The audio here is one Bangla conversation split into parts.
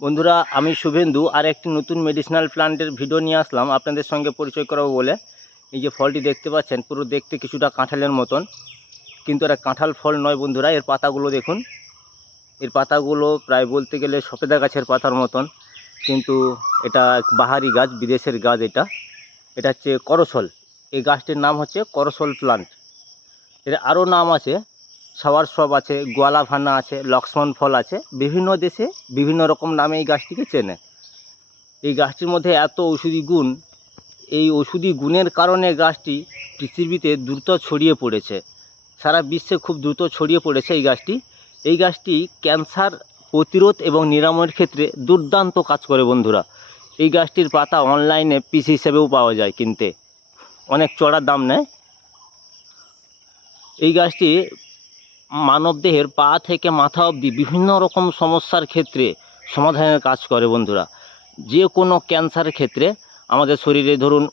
বন্ধুরা, আমি শুভেন্দু আর একটি নতুন মেডিসিনাল প্লান্টের ভিডিও নিয়ে আসলাম আপনাদের সঙ্গে পরিচয় করাবো বলে। এই যে ফলটি দেখতে পাচ্ছেন, পুরো দেখতে কিছুটা কাঁঠালের মতন, কিন্তু এটা কাঁঠাল ফল নয় বন্ধুরা। এর পাতাগুলো দেখুন, এর পাতাগুলো প্রায় বলতে গেলে সফেদা গাছের পাতার মতন, কিন্তু এটা বাহারি গাছ, বিদেশের গাছ। এটা হচ্ছে করসল। এই গাছটির নাম হচ্ছে করসল প্লান্ট। এর আরও নাম আছে, সাওয়ারসব আছে, গোয়ালাভানা আছে, লক্ষ্মণ ফল আছে। বিভিন্ন দেশে বিভিন্ন রকম নামে এই গাছটিকে চেনে। এই গাছটির মধ্যে এত ঔষধি গুণ, এই ঔষধি গুণের কারণে গাছটি পৃথিবীতে দ্রুত ছড়িয়ে পড়েছে, সারা বিশ্বে খুব দ্রুত ছড়িয়ে পড়েছে এই গাছটি ক্যান্সার প্রতিরোধ এবং নিরাময়ের ক্ষেত্রে দুর্দান্ত কাজ করে বন্ধুরা। এই গাছটির পাতা অনলাইনে পিস হিসেবেও পাওয়া যায়, কিনতে অনেক চড়া দাম নেয়। এই গাছটি মানবদেহের পা থেকে মাথা অবধি বিভিন্ন রকম সমস্যার ক্ষেত্রে সমাধানের কাজ করে বন্ধুরা। যে কোনো ক্যান্সারের ক্ষেত্রে আমাদের শরীরে ধরুন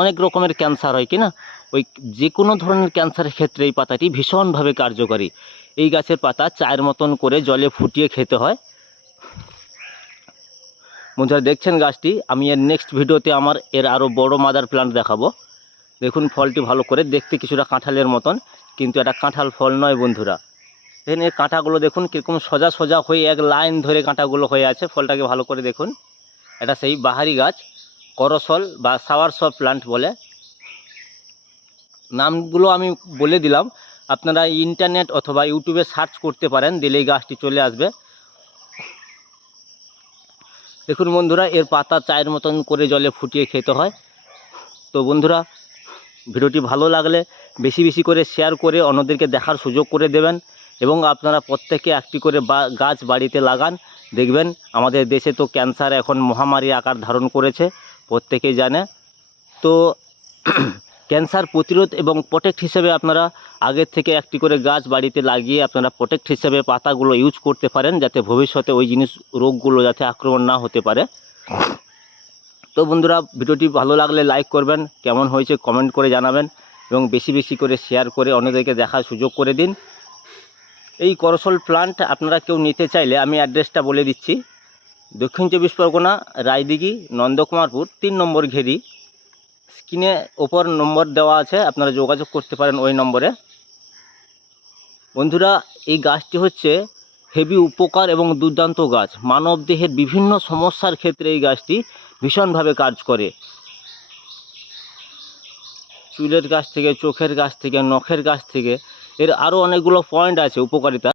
অনেক রকমের ক্যান্সার হয় কি না, ওই যে কোনো ধরনের ক্যান্সারের ক্ষেত্রে এই পাতাটি ভীষণভাবে কার্যকরী। এই গাছের পাতা চায়ের মতন করে জলে ফুটিয়ে খেতে হয়। বন্ধুরা দেখছেন গাছটি, আমি এর নেক্সট ভিডিওতে এর আরও বড় মাদার প্লান্ট দেখাবো। দেখুন ফলটি ভালো করে, দেখতে কিছুটা কাঁঠালের মতন, কিন্তু এটা কাঁঠাল ফল নয় বন্ধুরা। দেখুন এর কাঁটাগুলো দেখুন কীরকম সোজা সোজা হয়ে এক লাইন ধরে কাঁটাগুলো হয়ে আছে। ফলটাকে ভালো করে দেখুন, এটা সেই বাহারি গাছ, করসল বা সাওয়ারসব প্লান্ট বলে। নামগুলো আমি বলে দিলাম, আপনারা ইন্টারনেট অথবা ইউটিউবে সার্চ করতে পারেন, দিলে এই গাছটি চলে আসবে। দেখুন বন্ধুরা, এর পাতা চায়ের মতন করে জলে ফুটিয়ে খেতে হয়। তো বন্ধুরা, ভিডিওটি ভালো লাগলে বেশি বেশি করে শেয়ার করে অন্যদেরকে দেখার সুযোগ করে দেবেন, এবং আপনারা প্রত্যেকে একটি করে গাছ বাড়িতে লাগান। দেখবেন আমাদের দেশে তো ক্যান্সার এখন মহামারী আকার ধারণ করেছে, প্রত্যেকেই জানে। তো ক্যান্সার প্রতিরোধ এবং প্রোটেক্ট হিসেবে আপনারা আগের থেকে একটি করে গাছ বাড়িতে লাগিয়ে আপনারা প্রোটেক্ট হিসেবে পাতাগুলো ইউজ করতে পারেন, যাতে ভবিষ্যতে ওই রোগগুলো যাতে আক্রমণ না হতে পারে। তো বন্ধুরা, ভিডিওটি ভালো লাগলে লাইক করবেন, কেমন হয়েছে কমেন্ট করে জানাবেন, এবং বেশি বেশি করে শেয়ার করে অন্যদেরকে দেখার সুযোগ করে দিন। এই করসল প্লান্ট আপনারা কেউ নিতে চাইলে আমি অ্যাড্রেসটা বলে দিচ্ছি। দক্ষিণ চব্বিশ পরগনা, রায়দিঘি, নন্দকুমারপুর 3 নম্বর ঘেরি। স্ক্রিনে ওপর নম্বর দেওয়া আছে, আপনারা যোগাযোগ করতে পারেন ওই নম্বরে। বন্ধুরা, এই গাছটি হচ্ছে হেভি উপকার এবং দুর্দান্ত গাছ। মানব দেহের বিভিন্ন সমস্যার ক্ষেত্রে এই গাছটি ভীষণভাবে কাজ করে। চুলের গাছ থেকে, চোখের গাছ থেকে, নখের গাছ থেকে, এর আরও অনেকগুলো পয়েন্ট আছে উপকারিতা।